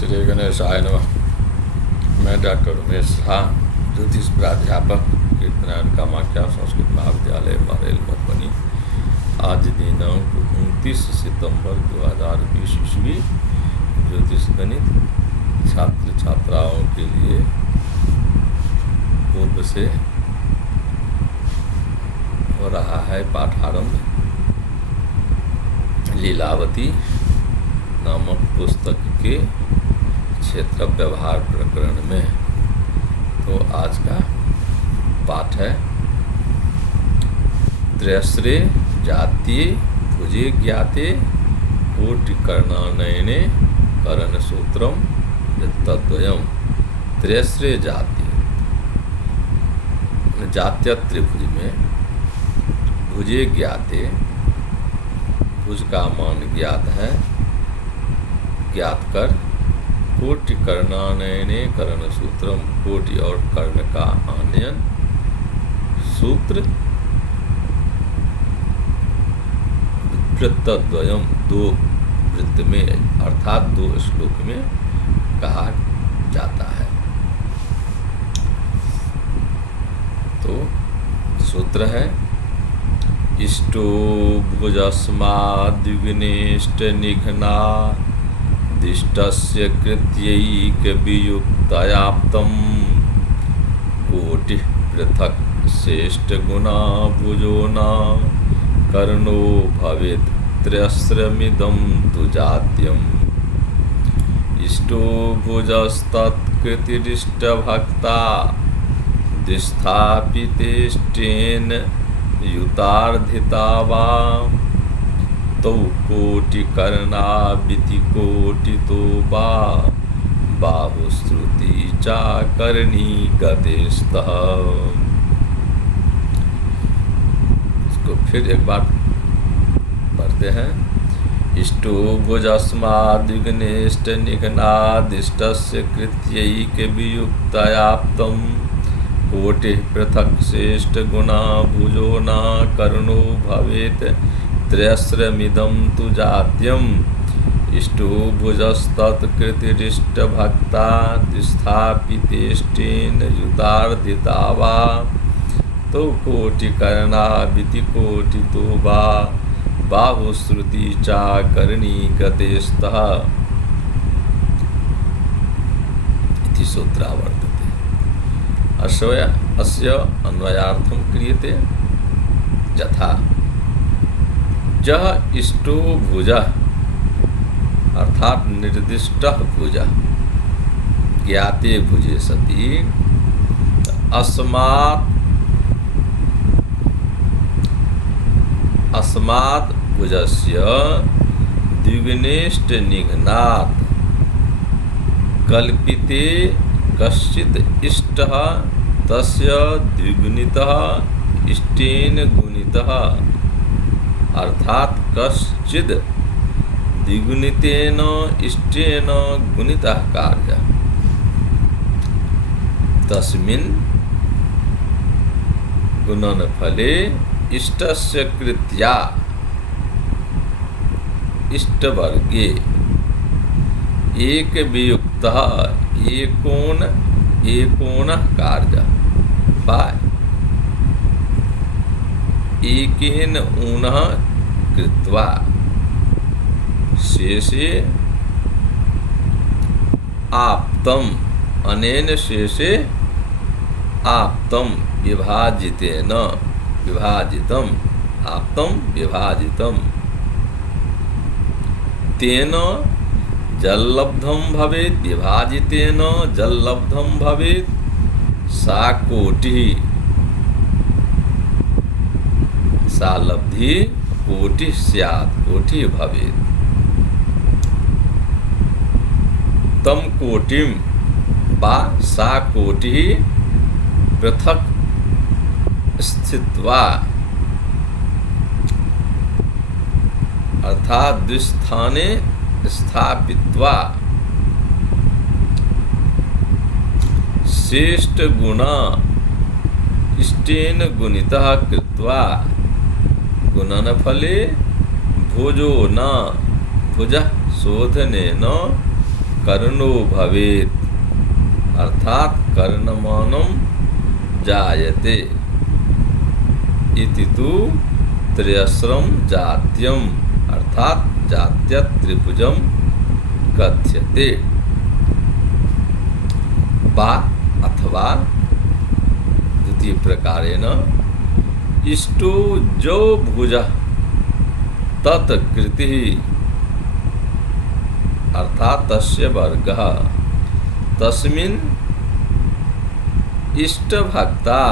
श्री गणेशाय नमः। मैं डॉक्टर उमेश शाह, ज्योतिष प्राध्यापक, कीर्तनायन कामाख्या संस्कृत महाविद्यालय बरेल मधुबनी। आज दिनांक 29 सितंबर 2020 ईस्वी। ज्योतिष गणित छात्र छात्राओं के लिए पूर्व से हो रहा है पाठारंभ। लीलावती नामक पुस्तक के क्षेत्र व्यवहार प्रकरण में तो आज का पाठ है त्रयस्रे जातीय भुजे ज्ञाते कोटिकर्णानयने करण सूत्रम तद्वयम्। त्रयस्रे जातीय जातीय त्रिभुज में भुजे ज्ञाते, भुज का मान ज्ञात है, ज्ञात कर कोटि कर्णानयने करण सूत्रम, कोटि और कर्ण का आनयन सूत्र वृत्तद्वयम्, दो वृत्त में अर्थात दो श्लोक में कहा जाता है। तो सूत्र है इष्टो भुजस्माद्विघ्नेष्ट निघ्ना दिष्टस्य कृत्यैक वियुक्तयाप्तम् कोटि पृथक् श्रेष्ठ गुणा भुजो न कर्णो भवेत् त्रयस्रमिदं तु जात्यम्। इष्टो भुजस्तत्कृतिरिष्टभक्ता दिस्थापितेष्टेन युतार्धिता वा तौ कोटिकर्णाविति कोटितो वा बाहुश्रुति चाकर्णी गतेस्तः। इसको फिर एक बार पढ़ते हैं। इष्टो भुजस्माद्विघ्नेष्ट निघ्नादिष्टस्य कृत्यैक वियुक्तयाप्तम् कोटि पृथक् श्रेष्ठ गुणा भुजो न कर्णो भवेत् त्रयस्रमिदं तु जात्यम्। इष्टो भुजस्तत्कृतिरिष्टभक्ता दिस्थापितेष्टेन युतार्धिता वा तौ कोटिकर्णाविति कोटितो वा बाहुश्रुति चाकर्णी गतेस्तः इति सूत्रावर्तते। अस्य अन्वयार्थं क्रियते यथा जह इष्टो भुज अर्थात निर्दिष्ट भुज ज्ञाते भुजे सति अस्मात् भुजस्य द्विघ्नेष्ट निघ्नात् कल्पिते कश्चित् इष्टः तस्य द्विगुणितः इष्टेन गुणितः अर्थात् कश्चिद् द्विगुणितेन इष्टेन गुणितः कार्यः तस्मिन् गुणनफले इष्टस्य कृत्या इष्टवर्गे एक वियुक्तः एकोन कार्य बाय एकेन ऊनः कृत्वा शेषे आप्तम् अनेन शेषे आप्तम् विभाजितेन विभाजितम् आप्तम् विभाजितम् तेन जल्लब्धं भवेत् विभाजितेन जल्लब्धं भवेत् सा कोटिः सा लब्धि कोटिः स्यात् कोटिः भवेत्। तं कोटिं वा सा कोटिः पृथक् स्थित्वा अर्थात द्विस्थाने स्थापित्वा श्रेष्ठ गुणा इष्टेन गुणितः कृत्वा गुणनफले भुजो न भुजः शोधनेन कर्णो भवेत्, अर्थात कर्णमानं जायते इति तु त्रयस्रं जात्यम, अर्थात जात्य त्रिभुजम कथ्यते। वा अथवा द्वितीय प्रकारेण इष्टो जो भुजः तत्कृतिः, अर्थात तस्य वर्गः तस्मिन् इष्टभक्ता,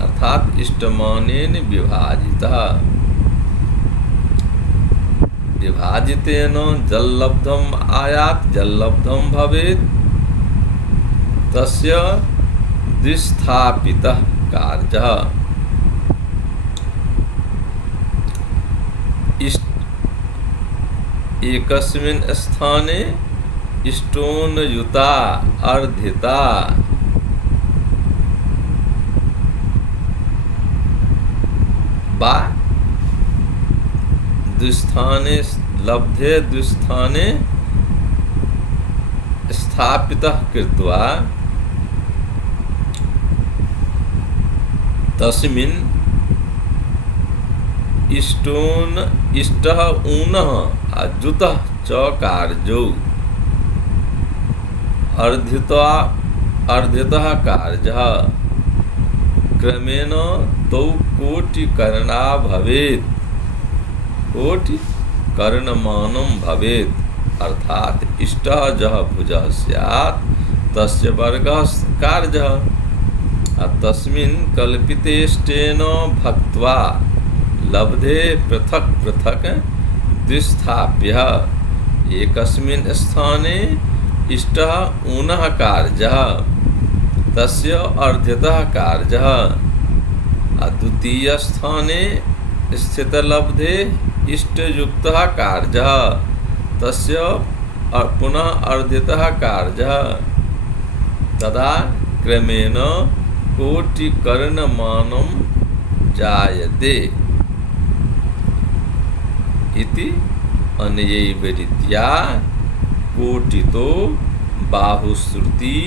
अर्थात इष्टमानेन विभाजितः, विभाजितेन जल्लब्धम् आयात् जल्लब्धं भवेत्, तस्य द्विस्थापितः कार्यः। एकस्मिन् स्थाने इष्टोन्युता अर्धिता, वा द्विस्थाने लब्धे द्विस्थाने स्थापितः कृत्वा तस्मिन् इष्टः ऊनः अजुतः च कार्यो अर्धितः कार्यः क्रमेण तौ कोटिकर्णा भवेत्, कोटिकर्णमानं भवेत्, अर्थात इष्टः जः भुजः स्यात् तस्य वर्गः कार्यः। तस्मिन् कल्पितेष्टेन भक्त्वा लब्धे पृथक् पृथक् द्विस्थाप्यः, एकस्मिन् स्थाने इष्टः ऊनः कार्यः तस्य अर्धितः कार्यः, द्वितीय स्थाने स्थितलब्धे इष्टयुक्तः कार्यः तस्य पुनः अर्धितः कार्यः। तदा क्रमेण कोटिकर्णमानं जायते इति अनयैव रीत्या कोटितो बाहुश्रुति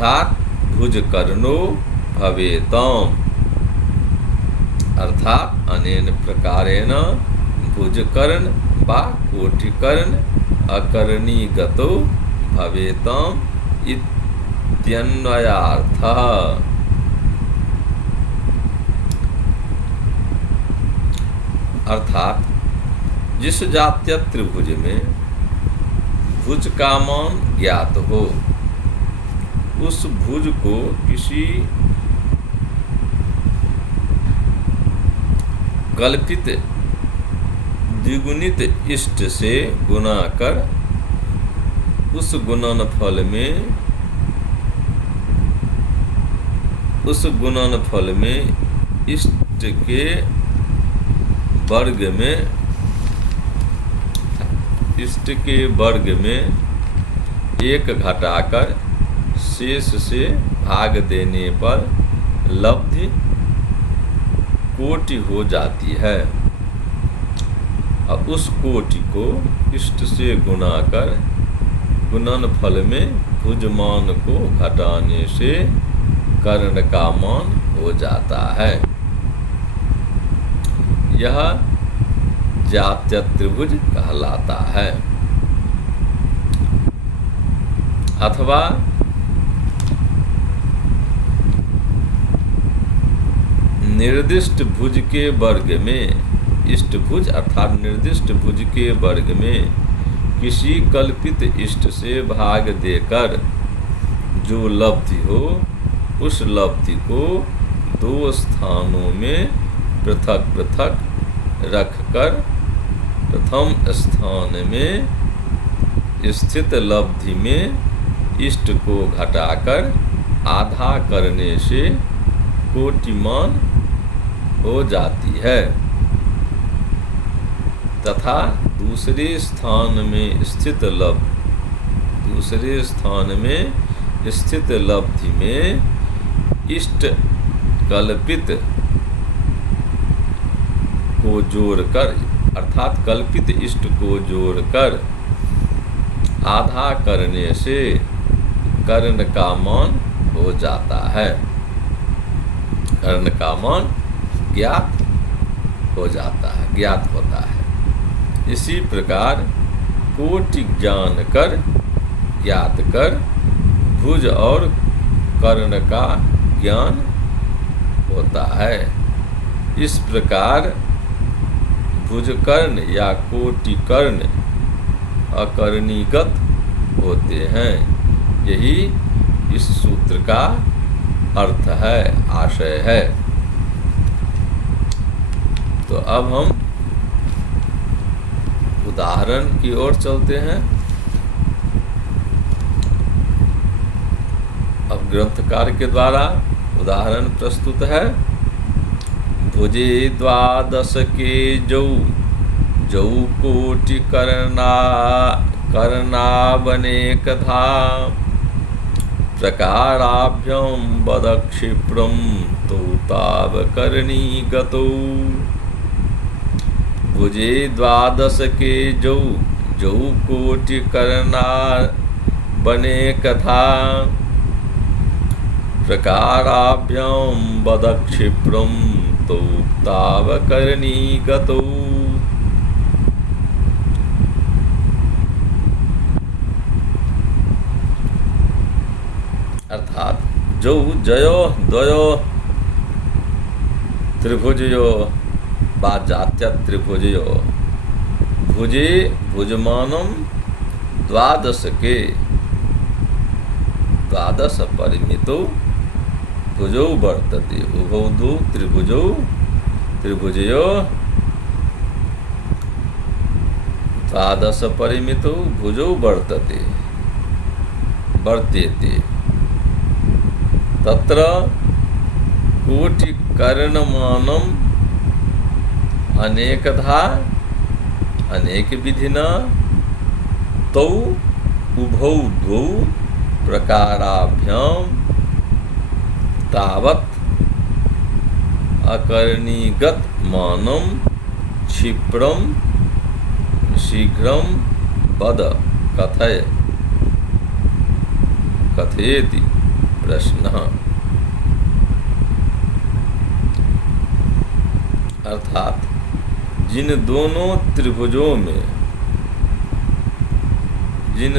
अर्थात भुजकर्णो भवेतम्, अर्थात अनेन प्रकारेण भुजकर्ण वा कोटिकर्ण अकर्णीगतो भवेतम् इत्यन्वयार्थः। अर्थात जिस जातीय त्रिभुज में भुज का मान ज्ञात हो, उस भुज को किसी कल्पित द्विगुणित इष्ट से गुणा कर उस गुणनफल में इष्ट के वर्ग में एक घटाकर शेष से भाग देने पर लब्धि कोटि हो जाती है। अब उस कोटि को इष्ट से गुणा कर गुणनफल में भुजमान को घटाने से कर्ण का मान हो जाता है। यह जात्य त्रिभुज कहलाता है। अथवा निर्दिष्ट भुज के वर्ग में इष्ट भुज अर्थात निर्दिष्ट भुज के वर्ग में किसी कल्पित इष्ट से भाग देकर जो लब्धि हो, उस लब्धि को दो स्थानों में पृथक पृथक रखकर प्रथम स्थान में स्थित लब्धि में इष्ट को घटाकर आधा करने से कोटिमान हो जाती है, तथा दूसरे स्थान में स्थित लब्धि में इष्ट कल्पित को जोड़कर अर्थात कल्पित इष्ट को जोड़कर आधा करने से कर्ण का मान हो जाता है। कर्ण का मान ज्ञात हो जाता है, ज्ञात होता है। इसी प्रकार कोटि जान कर, ज्ञात कर भुज और कर्ण का ज्ञान होता है। इस प्रकार भुजकर्ण या कोटि कर्ण अकर्णीगत होते हैं। यही इस सूत्र का अर्थ है, आशय है। तो अब हम उदाहरण की ओर चलते हैं। अब ग्रंथकार के द्वारा उदाहरण प्रस्तुत है। भुजे द्वादश के जौ, जौ कोटि करनावनेकधा, प्रकाराभ्यां वद क्षिप्रं तौ तावकर्णी गतौ। भुजे द्वादश के जौ, जौ कोटि करनावनेकधा, प्रकाराभ्यां वद क्षिप्रं तौ तावकर्णी गतौ। अर्थात जौ जयो द्वयो त्रिभुजयो वा जात्य त्रिभुजयो, भुजे भुजमानं द्वादश के, द्वादश परिमितौ भुजौ वर्तते। उभौ द्वौ त्रिभुजौ त्रिभुजयो द्वादश परिमितौ भुजौ वर्तते वर्तेते। तत्र कोटि करणमानम् अनेकधा अनेक विधिना तौ उभौ द्वौ प्रकाराभ्यां तावत् अकर्णीगत मानं क्षिप्रं शीघ्रं वद कथय कथयेति प्रश्नः। अर्थात जिन दोनों त्रिभुजों में, जिन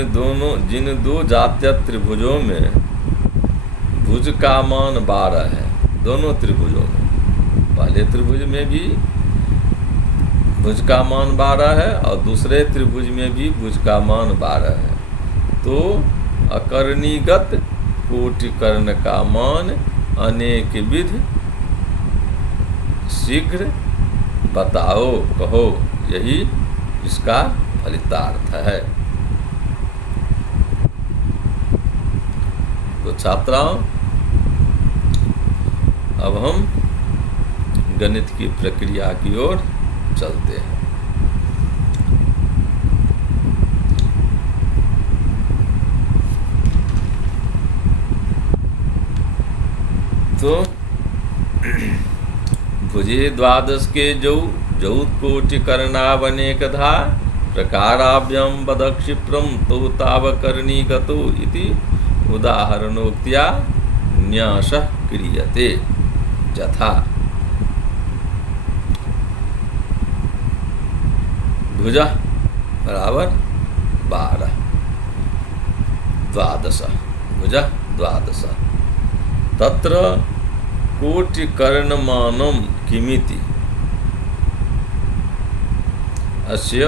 दो जात्य त्रिभुजों में भुज का मान 12 है, दोनों त्रिभुजों में, पहले त्रिभुज में भी भुज का मान 12 है और दूसरे त्रिभुज में भी भुज का मान 12 है, तो अकर्णीगत कोटि कर्ण का मान अनेक विध शीघ्र बताओ, कहो, यही इसका फलितार्थ है। तो छात्राओं, अब हम गणित की प्रक्रिया की ओर चलते हैं। तो भुजे द्वादश के जौ, जौ कोटि करनावनेकधा, प्रकाराभ्यां वद क्षिप्रं तौ तावकर्णी गतौ इति उदाहरणोक्त्या न्यासः क्रियते। यथा भुजः बराबर 12, द्वादश, भुजः द्वादश, तत्र कोटि करणमानं किमिति अस्य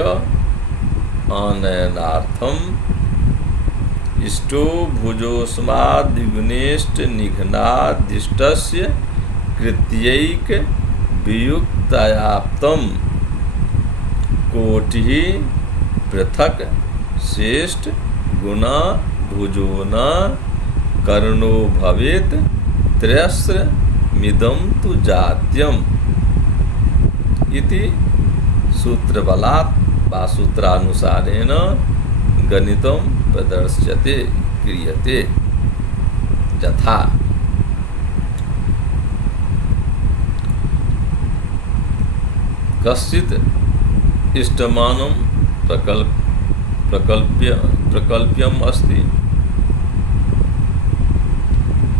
आनयनार्थं इष्टो भुजोस्माद्विघ्नेष्ट निघ्नादिष्टस्य कृत्यैक वियुक्तयाप्तं कोटिः पृथक् शेष्ट गुणा भुजो न कर्णो भवेत् त्रयस्र मिदं तु जात्यम् इति सूत्रबलात् वा सूत्रानुसारेण गणितं प्रदर्श्यते, क्रियते। यथा कश्चित् इष्टमानं प्रकल्प्यम अस्ति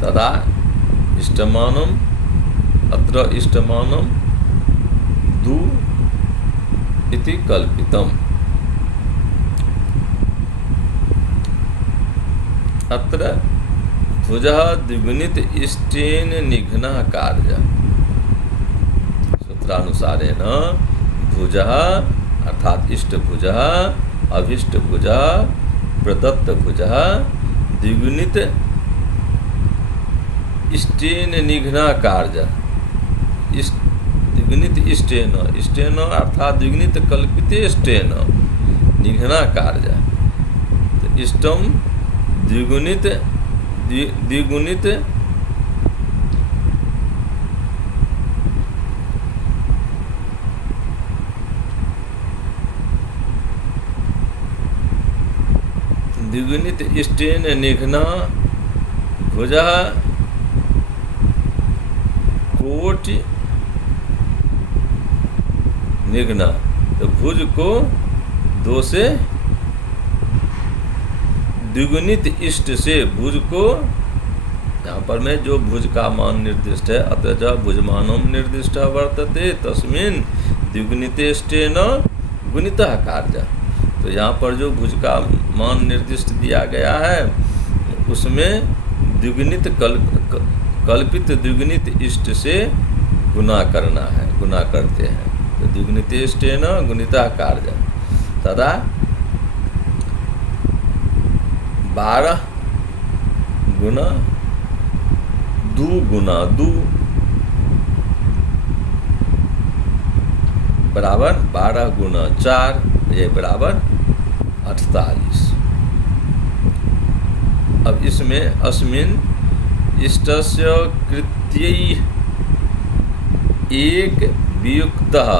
तदा इष्टमानम अत्र इष्टमानम दु इति कल्पितम। अत्र भुजः द्विगुणित इष्टेन निघ्नः कार्यः। सूत्रानुसारेण भुजः अर्थात इष्ट भुजः, अभिष्ट भुजः, प्रदत्त भुजः द्विगुणित इष्टेन निघ्नः कार्यः। द्विगुणित इष्टेन अर्थात द्विगुणित कल्पितेष्टेन निघ्नः कार्यः। तो इष्टम द्विगुणित द्विगुणित इष्टेन निघ्नः भुजः कोटि निघ्नः। तो भुज को 2 से द्विगुणित इष्ट से भुज को, यहाँ पर में जो भुज का मान निर्दिष्ट है, अतः भुजमानम निर्दिष्ट वर्तते तस्मिन् द्विगुणितेष्टेन गुणितः कार्यः। तो यहाँ पर जो भुज का मान निर्दिष्ट दिया गया है उसमें द्विगुणित कल्पित द्विगुणित इष्ट से गुना करना है, गुना करते हैं। तो द्विगुणितेष्टेन गुणितः कार्यः तदा 12 गुना 2 गुना 2 बराबर 12 गुना 4 ये बराबर 48। अब इसमें अस्मिन् इष्टस्य कृत्यैः एक वियुक्तः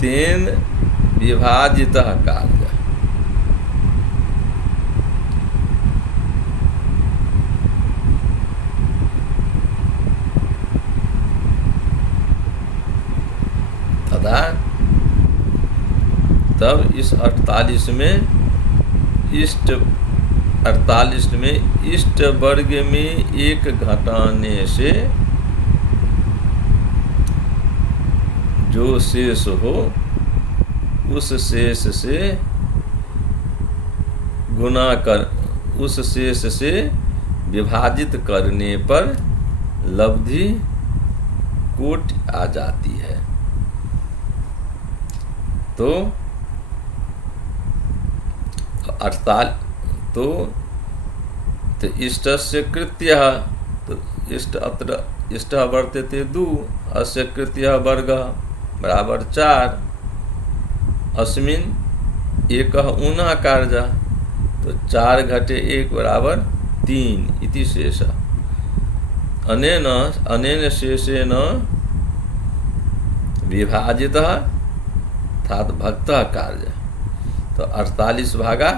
तेन विभाजितः कार्यः। तब इस 48 में इष्ट वर्ग में 1 घटाने से जो शेष हो उस शेष से गुना कर, उस शेष से विभाजित करने पर लब्धि कोटि आ जाती है। तो 48 तो इष्टस्य कृत्यः, तो इष्ट अत्र इष्टः वर्तते 2 अस्य कृत्यः वर्गः बराबर 4 अस्मिन् एकः ऊनः कार्यः। तो 4 घटे 1 बराबर 3 इति शेषः। अनेन शेषेण विभाजितः अर्थात भक्तः कार्यः। तो 48 भागा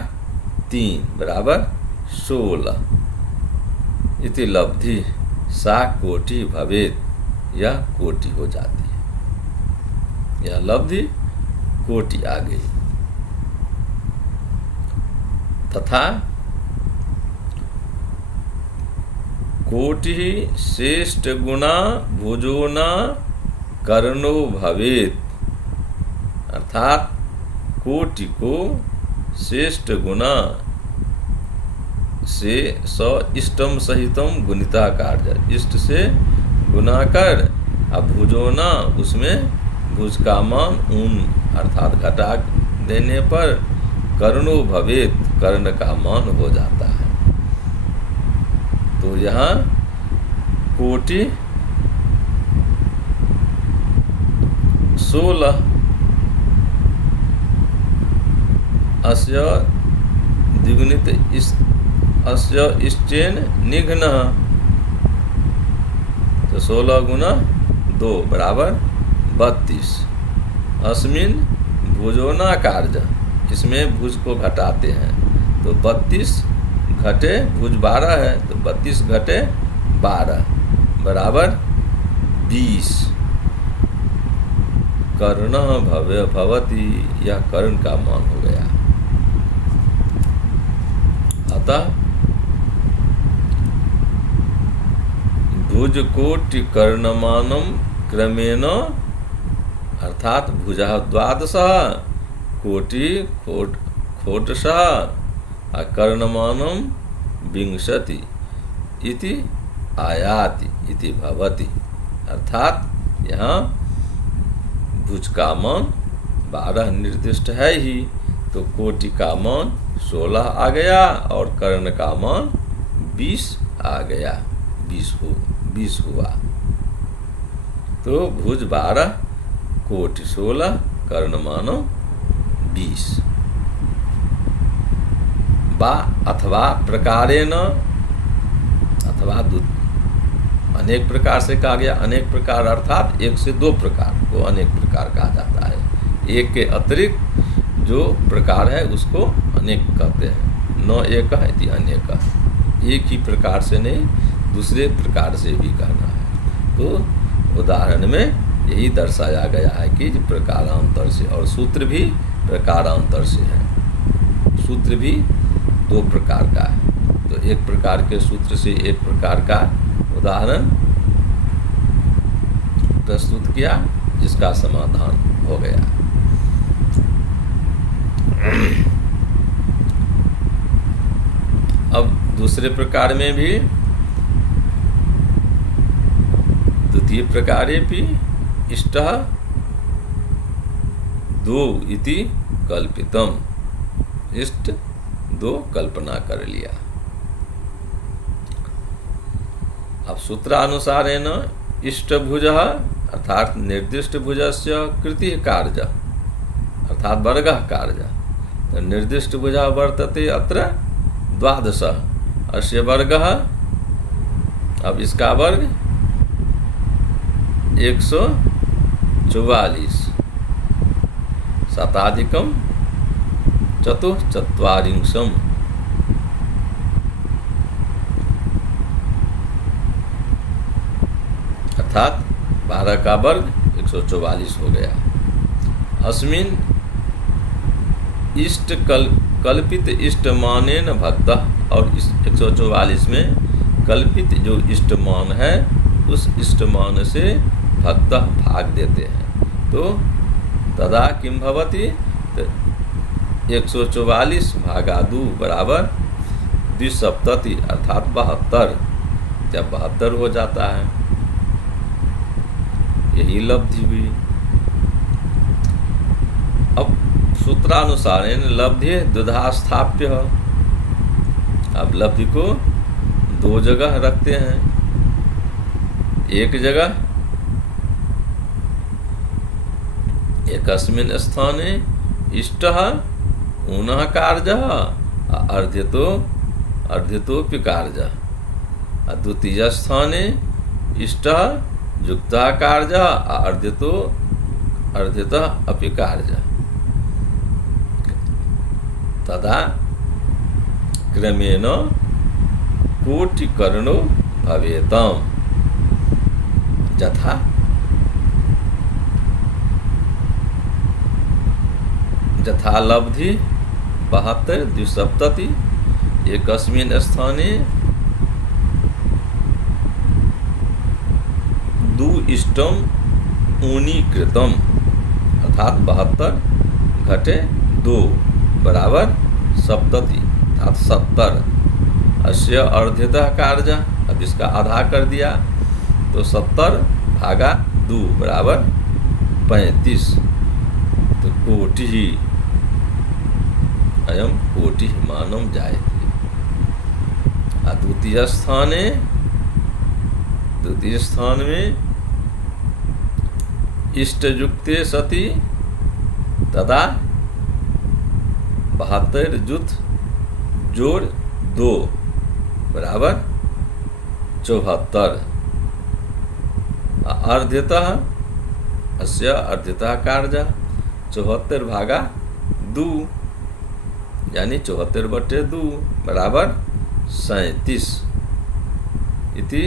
3 बराबर 16 इति लब्धि सा कोटि भवेत्, यह कोटि हो जाती है, यह लब्धि कोटि आ गई। तथा कोटि श्रेष्ठ गुणा भुजो न कर्णो भवेत्, अर्थात कोटि को श्रेष्ठ गुणा से स इष्टम सहितम गुणिता कार्य, इष्ट से गुना कर अब भुजो न उसमें भुज का मान ऊन अर्थात घटा देने पर कर्णो भवेत कर्ण का मान हो जाता है। तो यहाँ कोटि 16 अस्य द्विगुणित अस्य इष्टेन निघ्नः, तो 16 गुना 2 बराबर 32। अस्मिन् भुजोना कार्य, इसमें भुज को घटाते हैं तो 32 घटे भुज 12 है तो 32 घटे 12 बराबर 20। कर्ण भवति, यह कर्ण का मान हो गया। अतः भुजकोटि कर्णमानम क्रमेण, अर्थात भुजः द्वादशः कोटि खोटशः कर्णमानम विंशति इति आयाति इति भवति। अर्थात यहाँ भुज का मान 12 निर्दिष्ट है ही, तो कोटि का मान 16 आ गया और कर्ण का मान 20 आ गया, 20 हुआ। तो भुज 12 कोटि 16 कर्ण मानो 20। बा अथवा प्रकारेण, अथवा अनेक प्रकार से कहा गया। अनेक प्रकार अर्थात 1 से 2 प्रकार को अनेक प्रकार कहा जाता है। एक के अतिरिक्त जो प्रकार है उसको अनेक कहते हैं। न एक इति अनेक, एक ही प्रकार से नहीं, दूसरे प्रकार से भी कहना है। तो उदाहरण में यही दर्शाया गया है कि प्रकारांतर से, और सूत्र भी प्रकारांतर से है। सूत्र भी 2 प्रकार का है। तो एक प्रकार के सूत्र से एक प्रकार का उदाहरण प्रस्तुत किया, जिसका समाधान हो गया। अब दूसरे प्रकार में भी, द्वितीय प्रकारे भी इष्टः 2 इति कल्पितम, इष्ट 2 कल्पना कर लिया। अब सूत्रानुसारेण इष्टभुजः अर्थात निर्दिष्ट भुजस्य कृतिः कार्य, अर्थात वर्गः कार्य। तो निर्दिष्ट भुजः वर्तते अत्र 12, अस्य वर्गः, अब इसका वर्ग 144, शताधिकम चतुश्चत्वारिंशम्, अर्थात 12 का वर्ग 144 हो गया। अस्मिन् इष्ट कल्पित इष्ट मानेन भक्तः, और इस 144 में कल्पित जो इष्ट मान है उस इष्ट मान से भक्तः भाग देते हैं। तो तदा किम भवति, तो 144 भागा 2 बराबर 270, अर्थात 72। जब 72 हो जाता है, यही लब्धि हुई। अब सूत्रानुसार लब्धि द्विधा स्थाप्य, अब लब्धि को 2 जगह रखते हैं। एक जगह एकस्मिन् स्थाने इष्टः ऊनः कार्यः अर्धितोऽपि कार्यः, द्वितीय स्थाने इष्टः युक्तः कार्यः अर्धितः अपि कार्यः। तदा क्रमेण कोटिकर्णो भवेतम्, यथा लब्धि 72 270 एकस्मिन् स्थाने 2 इष्टम ऊनीकृतम, अर्थात 72 घटे 2 बराबर 70, अर्थात 70। अस्य अर्ध्यतः कार्य, अब इसका आधा कर दिया तो 70 भागा 2 बराबर 35। तो कोटि ही अयम कोटि मानम जायते। द्वितीय स्थान में इष्टयुक्ते सति तदा 72 जुत जोड़ 2 बराबर 74। अर्ध्यतः अस्य अर्ध्यतः कार्य 74 भागा 2, यानी 74/2 बराबर 37 इति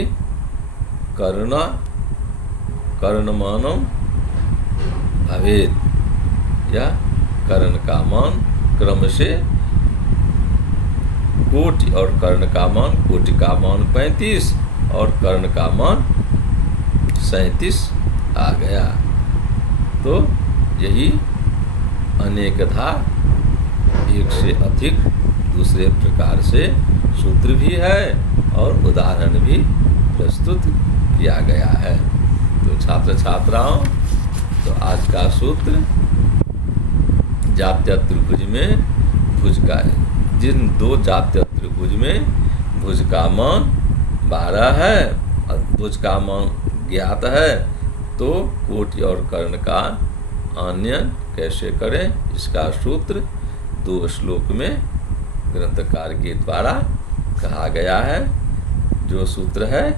कर्णमानम भवेत्। या कर्ण का मान क्रम से कोटि और कर्ण का मान, कोटि का मान 35 और कर्ण का मान 37 आ गया। तो यही अनेकधा एक से अधिक दूसरे प्रकार से सूत्र भी है और उदाहरण भी प्रस्तुत किया गया है। तो छात्र छात्राओं, तो आज का सूत्र जातीय त्रिभुज में भुज का, जिन दो जातीय त्रिभुज में भुज का मान 12 है और भुज का मान ज्ञात है, तो कोटि और कर्ण का आन्यन कैसे करें, इसका सूत्र 2 श्लोक में ग्रंथकार के द्वारा कहा गया है। जो सूत्र है,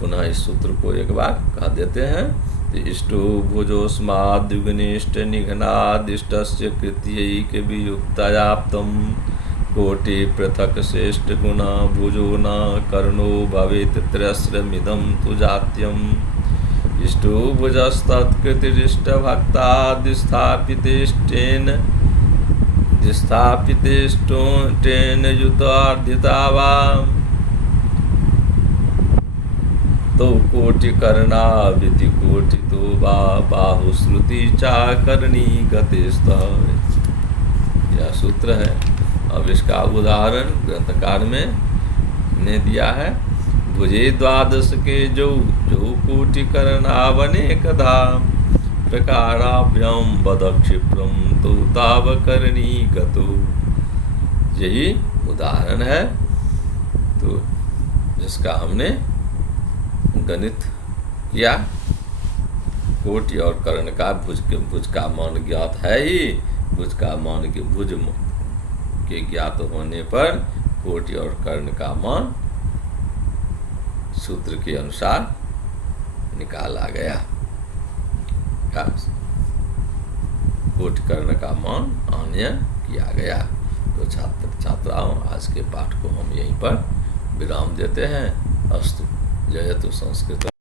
पुनः इस सूत्र को एक बार कह देते हैं। इष्टो भुजोस्माद्युगनिष्ठ निघ्नादिष्टस्य कृत्यैक वियुक्तयाप्तम् कोटि पृथक् श्रेष्ठ गुणा भुजो न कर्णो भवेत् त्रयस्रमिदं तु जात्यम्। इष्टो भुजस्तत्कृतिरिष्ट भक्तादिस्थापितेष्टेन युतार्धिता वा तो कोटि कर्णाविति कोटि तो वा बाहुश्रुति चाकर्णी गतिस्तः। यह सूत्र है। अब इसका उदाहरण ग्रंथकार में ने दिया है। भुजे द्वादश के जो कोटि कर्णावनेकधा प्रकाराभ्याम बद क्षिप्रम तो तावकर्णी गतो। यही उदाहरण है। तो जिसका हमने गणित किया, कोटि और कर्ण का भुज का मान ज्ञात है ही। भुज का मान के भुज के ज्ञात होने पर कोटि और कर्ण का मान सूत्र के अनुसार निकाला गया। कोटि कर्ण का मान आन्यन किया गया। तो छात्र छात्राओं, आज के पाठ को हम यहीं पर विराम देते हैं। अस्तु। जयतु संस्कृत।